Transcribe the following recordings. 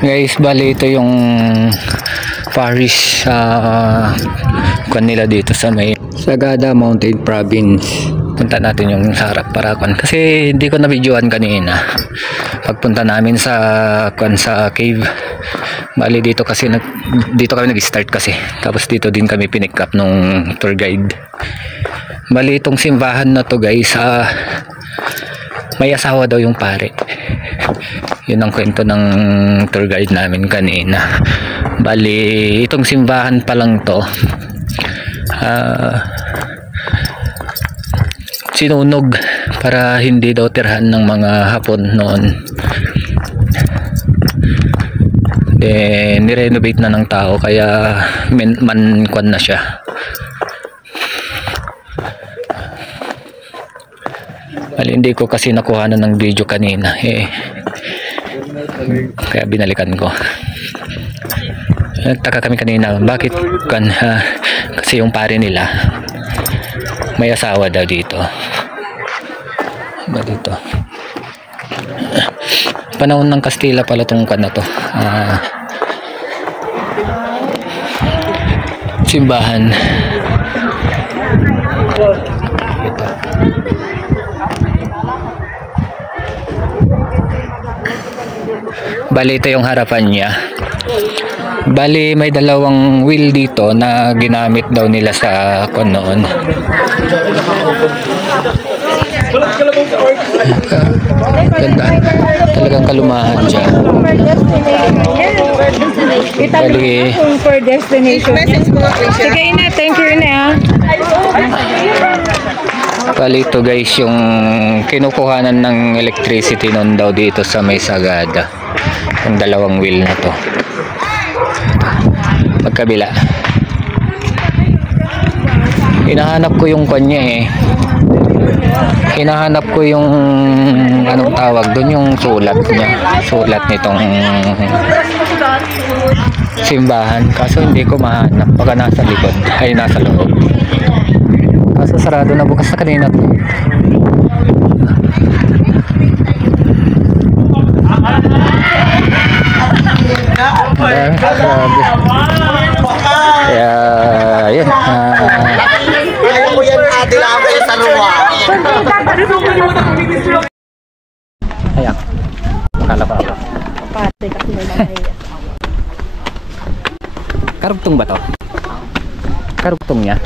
Guys, bali ito yung parish kwan nila dito sa may Sagada Mountain Province. Punta natin yung sa harap para kwan kasi hindi ko na videoan kanina pagpunta namin sa kwan sa cave. Bali dito kasi dito kami nag-start kasi, tapos dito din kami pinick up nung tour guide. Bali itong simbahan na to guys, may asawa daw yung pare. Yun ang kwento ng tour guide namin kanina. Bali itong simbahan pa lang to sinunog para hindi daw tirhan ng mga Hapon noon. Nirenovate na ng tao kaya mankwan na siya. Bali hindi ko kasi nakuha ng video kanina kaya binalikan ko. Nagtaka kami kanina bakit kasi yung pare nila may asawa daw dito. Ba dito panahon ng Kastila pala tong kan na to, simbahan ito. Bali ito yung harapan niya. Bali may dalawang wheel dito na ginamit daw nila sa kon noon. Ganda. Talagang kalumahan siya. Bali for destination. Sige na, thank you na. Bali ito guys yung kinukuhanan ng electricity noon daw dito sa may Sagada. Yung dalawang wheel na to. Magkabila. Hinahanap ko yung kanya hinahanap ko yung anong tawag doon, yung sulat niya, sulat nitong simbahan, kaso hindi ko mahanap. Baka nasa likod ay nasa loob, kaso sarado na, bukas na kanina to. Kaya yun, ayan, akala ko ako karugtong ba to? Karugtong niya?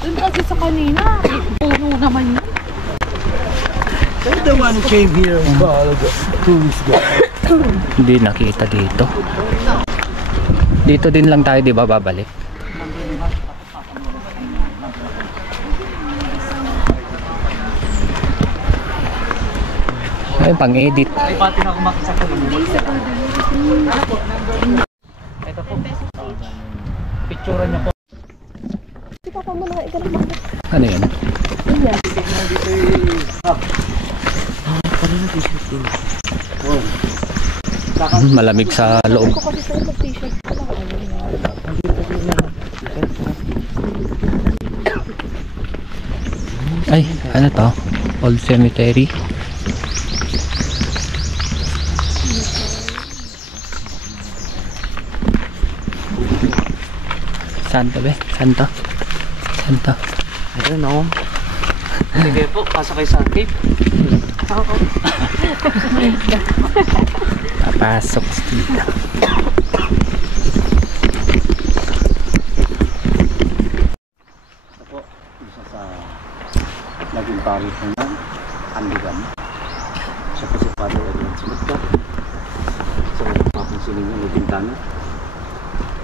Doon kasi sa kanina puno naman yun. They're the one who came here 2 weeks ago. Hindi nakita dito. Dito din lang tayo, di ba, babalik? Ay, pang-edit. Ay, pati na kumakita ko lang. Ito po. Picture niya po. Ano yun? Malamig sa loob. Ay, ano to? Old cemetery. Santo be? Santo? Santo? I don't know. Sige po, pasok kayo sa cave. Papasok dito. Ito po, isa sa naging pari po ng Andigan. Siya po si Father Edwin Smith po. So, papansin ninyo, may bintana.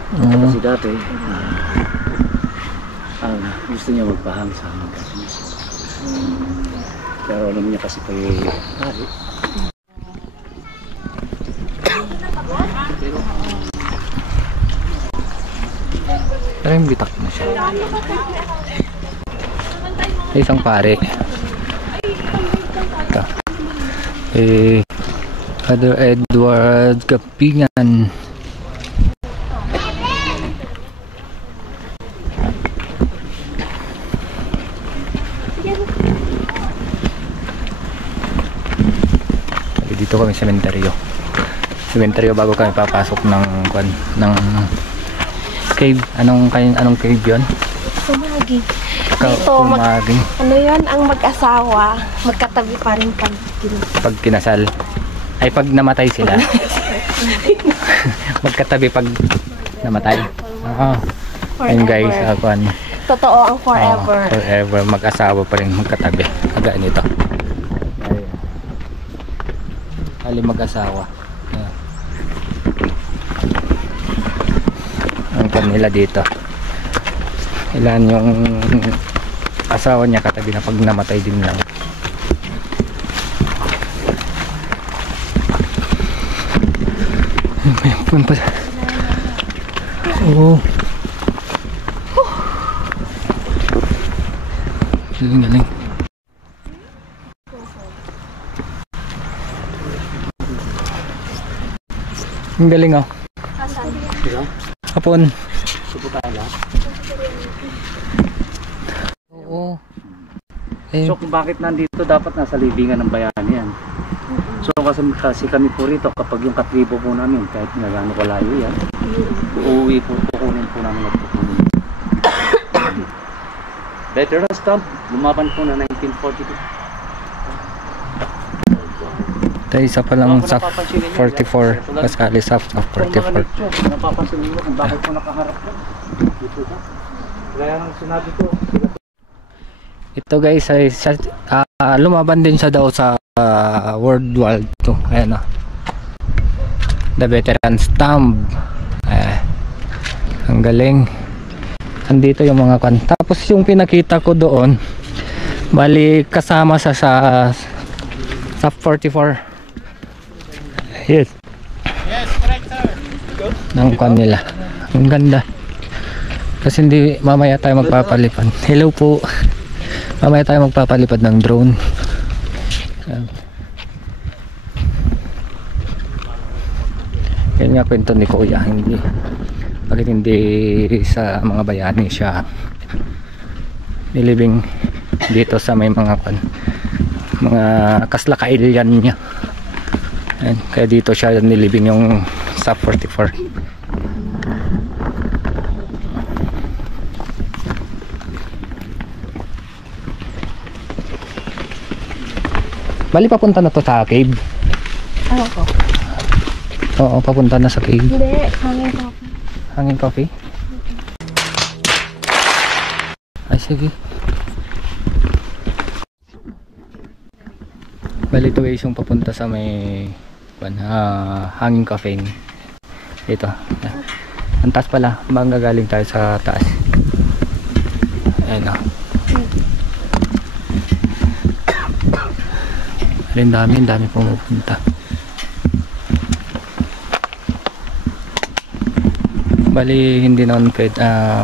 Ito kasi dati, gusto niya magpahang sa aming kasi. Pero alam niya kasi kay pari. Pero yung bitak na siya. Isang pare. Ito. Father Edward Kapingan. dito kami sementeryo. Sementeryo bago kami papasok ng cave. Anong cave 'yon? Kumagi. Kumagi. Ano yun, ang mag-asawa, magkatabi pa rin Pag kinasal. Ay, pag namatay sila. Magkatabi pag namatay. Oo. Ayun guys, Totoo ang forever. Forever, mag-asawa pa rin magkatabi. Kagaya nito. Ayun. Hali mag-asawa. Ayan. Ang kanila dito. Ilan yung asawa niya katabi na pag namatay din lang. Ayun pa. Oo. Galing. Ang galing oh. Hapon. Oo. So kung bakit nandito, dapat nasa libingan ng bayani yan. So kasi kami po rito, kapag yung katribo po namin, kahit na gaano kalayo yan, uuwi po, kukunin po namin at kukunin. Veteran stamp, lumaban po na 1942. Tayo isa pa lang sa 44. Kasali sa 44. Napapansin niyo kung bakit po nakaharap lang. Dito ka. Kaya nang sinabi ko, Ito guys ay lumaban din siya daw sa World War II. Ayan o. The Veteran Stamp. Ang galing. Andito yung mga kan. Tapos yung pinakita ko doon, bali kasama sa 44. Yes. Yes, correct sir. Ng kan nila. Ang ganda. Kasi hindi mamaya tayo magpapalipad. Hello po. Mamaya tayo magpapalipad ng drone. Yan nga kwento ni Kuya, bakit hindi sa mga bayani siya nilibing dito sa may mga kaslakailyan niya. Yan, kaya dito siya nilibing yung sa 44. Bali papunta na to sa cave. Ano ko? Oo, papunta na sa cave. Hindi, hangin coffee. Hangin coffee? Ay, sige. Bali ito guys yung papunta sa may hangin coffee. Ito. Ang taas pala. Manggagaling tayo sa taas. Ayan o. Ang dami pumupunta. Bali hindi naman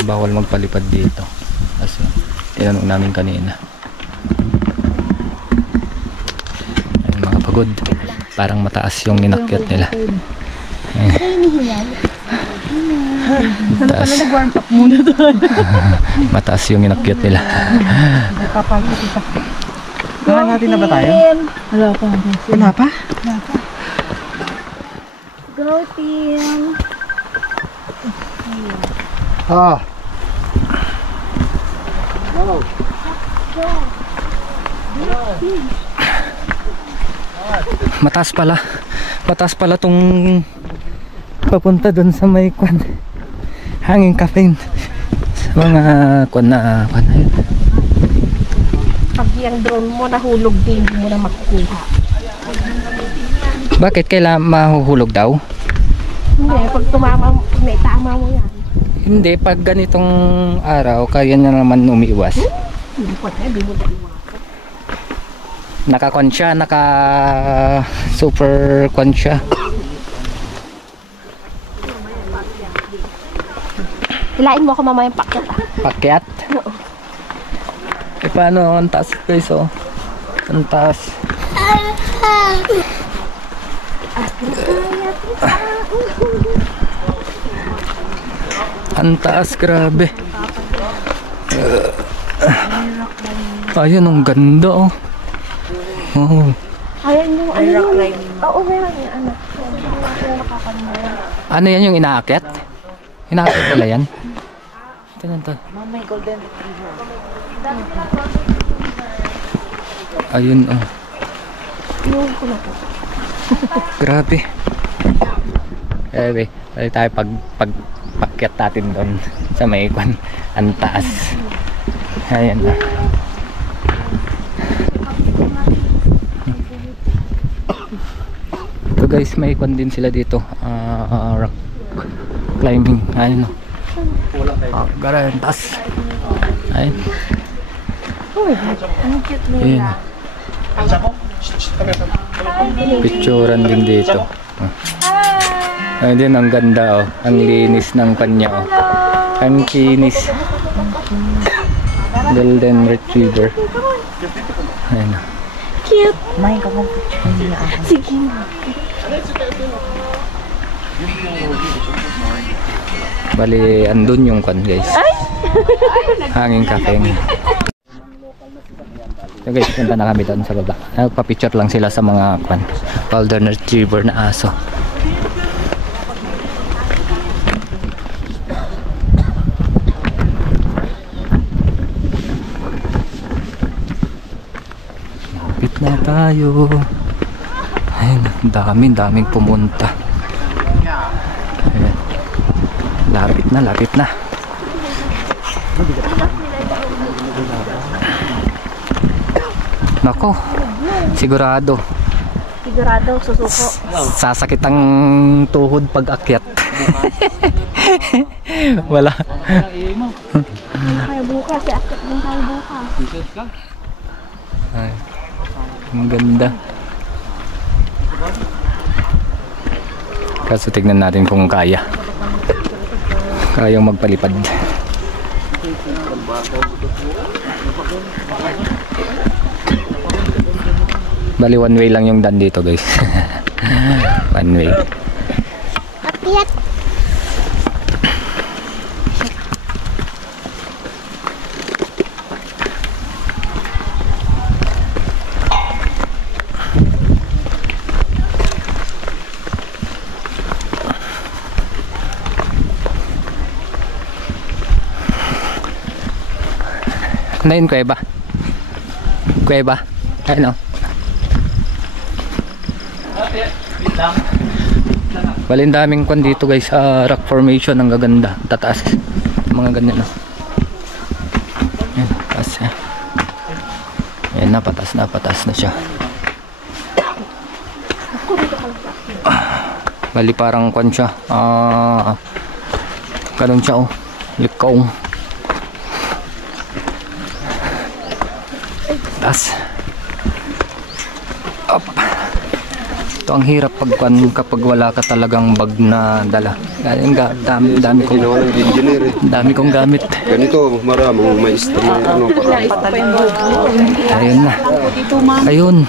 bawal magpalipad dito kasi tinanong namin kanina. Ay, mga pagod, parang mataas yung inakyat nila. Mataas. Nag-warm up muna doon. Mataas yung inakyat nila. Wala natin na ba tayo? Wala pa. Wala pa? Go team! Ah. Mataas pala. Mataas pala tong papunta doon sa may hanging cafe. Sa mga Pag yung drone mo nahulog din, hindi mo na makukuha. Bakit kailangan mahuhulog daw? Hindi, pag naitama mo yan. Hindi, pag ganitong araw, kaya na naman umiiwas. Hindi mo na iwasan. Naka-con siya, super con siya. Hilain mo ako mamaya yung pakyat ah. Pakyat? Oo. E paano? Ang taas guys oh. Ang taas. Ang taas, grabe. Ayun, ang ganda oh. Oh. Ayan yung rock climbing. Oo, meron yung anak. Ano yan yung inaakyat? Inaakyat pala yan? Ito na to. May golden retriever. Ayun oh. Inuwi ko na po. Grabe. Grabe. Balik tayo pagpakyat natin doon sa may kwan. Ang taas. Ayan na. Ito guys, may kwan din sila dito. Rock climbing. Ayun o. Gara yung taas. Ayun. Oh my God. Ang cute nila. Picturean din dito. Ayun din, ang ganda oh. Ang linis ng kanya oh. Ang kinis. Golden retriever. Ayun. Cute. May ka mong picture niya. Sige. Bali, andun yung kwan guys. Hanging kakeng. So guys, punta na kami doon sa baba. Nagpa-picture lang sila sa mga kwan. Golden retriever na aso. Lapit na tayo. Ayun, daming pumunta. Ayan. Lapit na. Nako, sigurado Susuko. sasakit ang tuhod pag akyat. Wala. Kaya bukas, akit din tayo bukas. Ay, ang ganda. Kaso tignan natin kung kayang magpalipad. Bali one way lang yung daan dito guys. One way. Akyat. Ano yun, kuweba? Kuweba? Ayun o. Bali, daming kwan dito guys sa rock formation. Ang gaganda, tataas. Mga ganyan o. Ayan, taas siya. Ayan, napatas na siya. Bali, parang kwan siya. Ganun siya o. Likaw. Taas. Up. Ito ang hirap kapag wala ka talagang bag na dala. Dami kong gamit. Ganito, maraming may Ayun na. Ayun,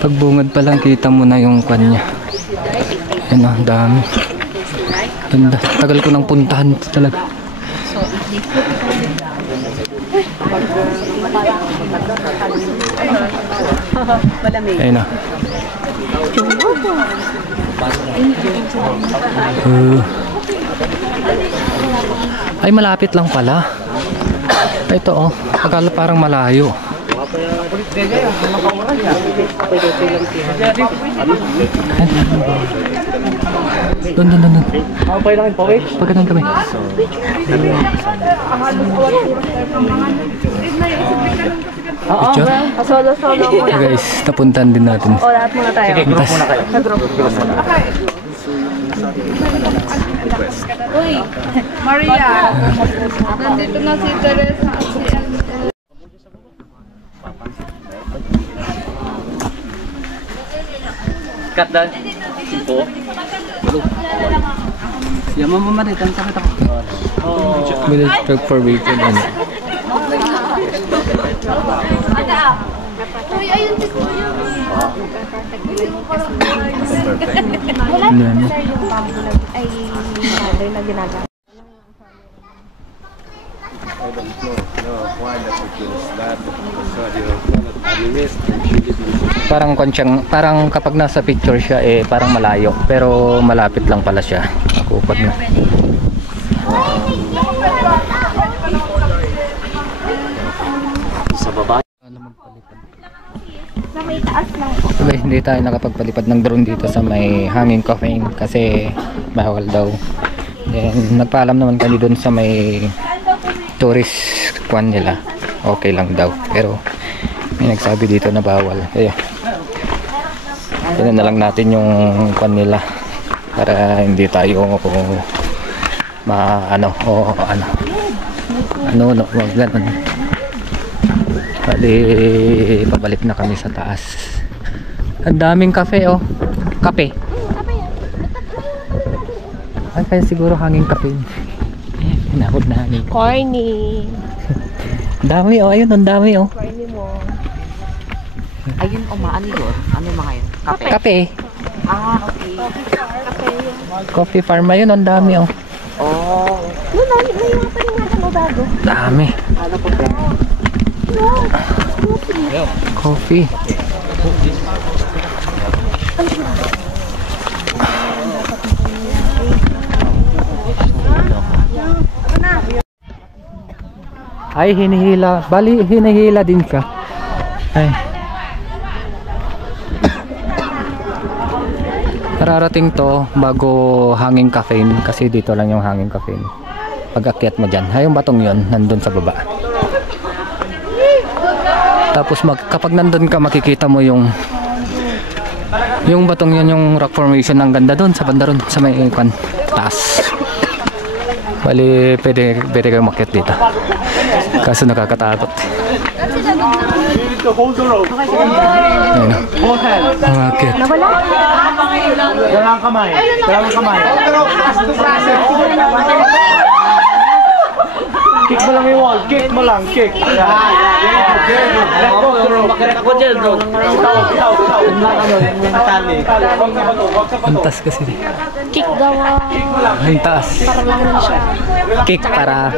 pagbungad pa lang kita mo na yung kanya. Ayun na, dami. Ganda. Tagal ko nang puntahan ito talaga. Ayun na. Ay, malapit lang pala. Ito oh, akala parang malayo. Doon. Pagkatan kami. Picture? Solo muna. Guys, napuntahan din natin. O, lahat muna tayo. Sige, group muna kayo. Sa group. Uy, Maria. Nandito na si Teresa at si Cut down. Simpo. Siya mamamaritan sa kita ko. Will talk for weekend. Uy, ayun si Kuya. Wala na. Sir, yung bamboo ay mother na ginagawa. Parang konsyang, parang kapag nasa picture siya eh parang malayo, pero malapit lang pala siya. Nakupad na. Sa baba. Sa may taas lang po. Diba, hindi tayo nakapagpalipad ng drone dito sa may hanging cafe kasi bawal daw. Then nagpaalam naman kami doon sa may tourist kwan nila. Okay lang daw. Pero may nagsabi dito na bawal. Kaya na lang natin yung kwan nila para hindi tayo wag ganun. Bali, pabalik na kami sa taas. Ang daming kape, oh. Kape. Ay, kaya siguro hanging kape. Hinahod na hanging. Corny. Dami oh, ayun, ang dami oh. Corny mo. Ayun, ano yun? Ano yung mga yun? Kape? Kape. Ah, okay. Coffee farm, ayun, ang dami oh. Oh. Yun, may mga pa rin natin o bago. Dami. Ano po ba? Coffee. Ay, hinihila. Bali, hinihila din siya. Ay. Mararating to bago hanging caffeine kasi dito lang yung hanging caffeine. Pag akyat mo dyan, ay yung batong yon nandun sa baba. Tapos kapag nandun ka makikita mo yung batong yun, yung rock formation ng ganda doon sa banda ron, sa may kwan, taas. Bali, pwede kayo makyat dito. Kaso nakakatakot. Ayun. Makyat. Dalawang kamay. Dalawang kamay. Kick mo lang yung wall. Kick mo lang. Kick. Let go the rope. Ako dyan, bro. Ang taas kasi. Kick gawa. Ang taas. Para lang rin siya. Kick para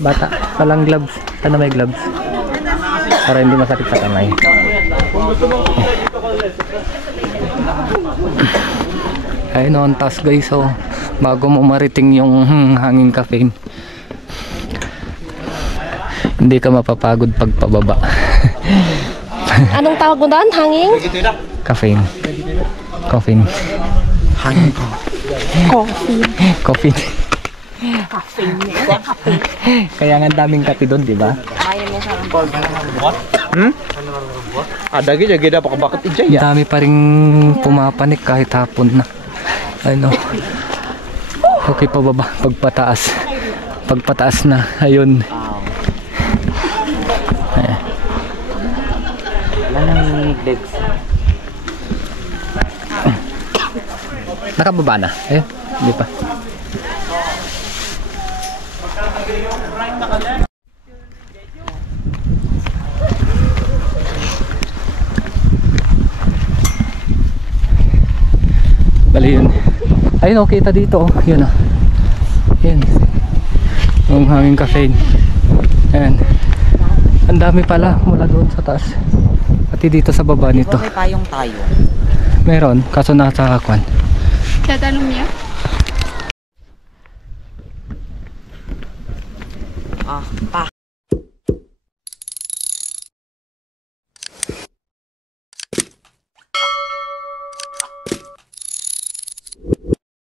bata walang gloves, sana may gloves para hindi masakit sa kamay. Ayun o, ang taas guys, so bago mo mariting yung hanging caffeine hindi ka mapapagod pag pababa. Anong tawag mo doon? Hanging? Caffeine. Coffee. Coffee. Kaya nga daming kape doon, di ba? Dagi dyan, gida pa bakit ijay ya? Dami pa rin pumapanik kahit hapon na. Ano? Okay pa baba, pagpataas. Pagpataas na, ayun. Wala nang legs. Nakababa na? Eh, hindi pa. Bali yun. Ayun, okay, kita dito. Yun ah. Yun. Yung hanging cafe. Ayan. Ang dami pala mula doon sa taas. Pati dito sa baba nito. May payong tayo. Meron, kaso nasa kwan. Tatanong niya? Pa.